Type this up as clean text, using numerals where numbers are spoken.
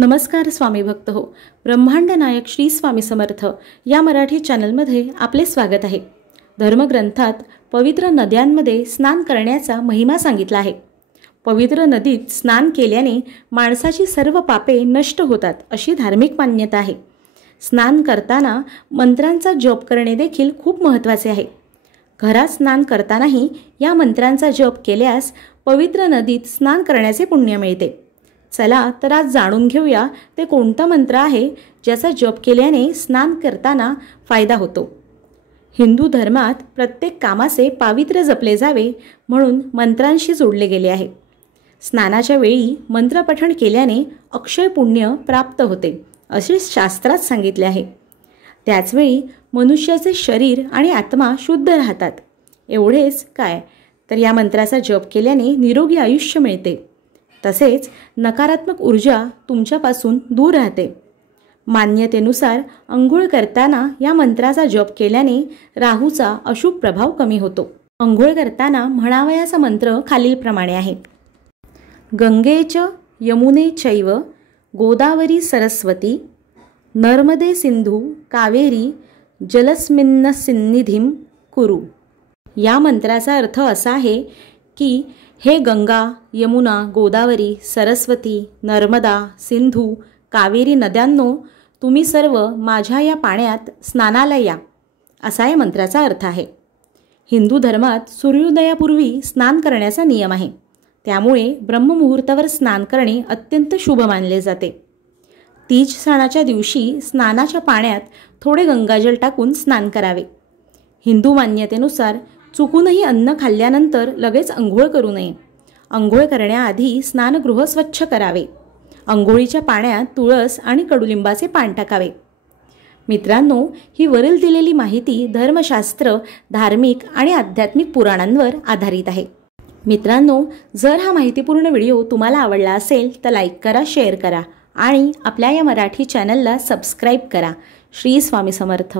नमस्कार स्वामी भक्त हो. ब्रह्मांड नायक श्री स्वामी समर्थ या मराठी चॅनलमध्ये आपले स्वागत आहे. धर्मग्रंथात पवित्र नद्यांमध्ये स्नान करण्याचा महिमा सांगितला आहे. पवित्र नदीत स्नान केल्याने माणसाची सर्व पापे नष्ट होतात अशी धार्मिक मान्यता आहे. स्नान करताना मंत्रांचा जप करणे देखील खूप महत्त्वाचे आहे. घरात स्नान करतानाही या मंत्रांचा जप केल्यास पवित्र नदीत स्नान करण्याचे पुण्य मिळते. चला तर आज जाणून घेऊया ते कोणता मंत्र आहे ज्याचा जप केल्याने स्नान करताना फायदा होतो. हिंदू धर्मात प्रत्येक कामाचे पावित्र्य जपले जावे म्हणून मंत्रांशी जोडले गेले आहे. स्नानाच्या वेळी मंत्रपठण केल्याने अक्षय पुण्य प्राप्त होते असे शास्त्रात सांगितले आहे. त्याचवेळी मनुष्याचे शरीर आणि आत्मा शुद्ध राहतात. एवढेच काय तर या मंत्राचा जप केल्याने निरोगी आयुष्य मिळते. तसेच नकारात्मक ऊर्जा तुमच्यापासून दूर राहते. मान्यतेनुसार अंघोळ करताना या मंत्राचा जप केल्याने राहूचा अशुभ प्रभाव कमी होतो. अंघोळ करताना म्हणावयाचा मंत्र खालीलप्रमाणे आहे. गंगेच यमुने चैव गोदावरी सरस्वती नर्मदे सिंधू कावेरी जलस्मिन्न सिन्निधिम कुरु. या मंत्राचा अर्थ असा आहे की हे गंगा, यमुना, गोदावरी, सरस्वती, नर्मदा, सिंधू, कावेरी नद्यांनो, तुम्ही सर्व माझ्या या पाण्यात स्नानाला या, असा या मंत्राचा अर्थ आहे. हिंदू धर्मात सूर्योदयापूर्वी स्नान करण्याचा नियम आहे. त्यामुळे ब्रह्ममुहूर्तावर स्नान करणे अत्यंत शुभ मानले जाते. तीज सणाच्या दिवशी स्नानाच्या पाण्यात थोडे गंगाजल टाकून स्नान करावे. हिंदू मान्यतेनुसार चुकूनही अन्न खाल्ल्यानंतर लगेच अंघोळ करू नये. अंघोळ करण्याआधी स्नानगृह स्वच्छ करावे. अंघोळीच्या पाण्यात तुळस आणि कडुलिंबाचे पान टाकावे. मित्रांनो, ही वरील दिलेली माहिती धर्मशास्त्र, धार्मिक आणि आध्यात्मिक पुराणांवर आधारित आहे. मित्रांनो, जर हा माहितीपूर्ण व्हिडिओ तुम्हाला आवडला असेल तर लाईक करा, शेअर करा आणि आपल्या या मराठी चॅनलला सबस्क्राईब करा. श्री स्वामी समर्थ.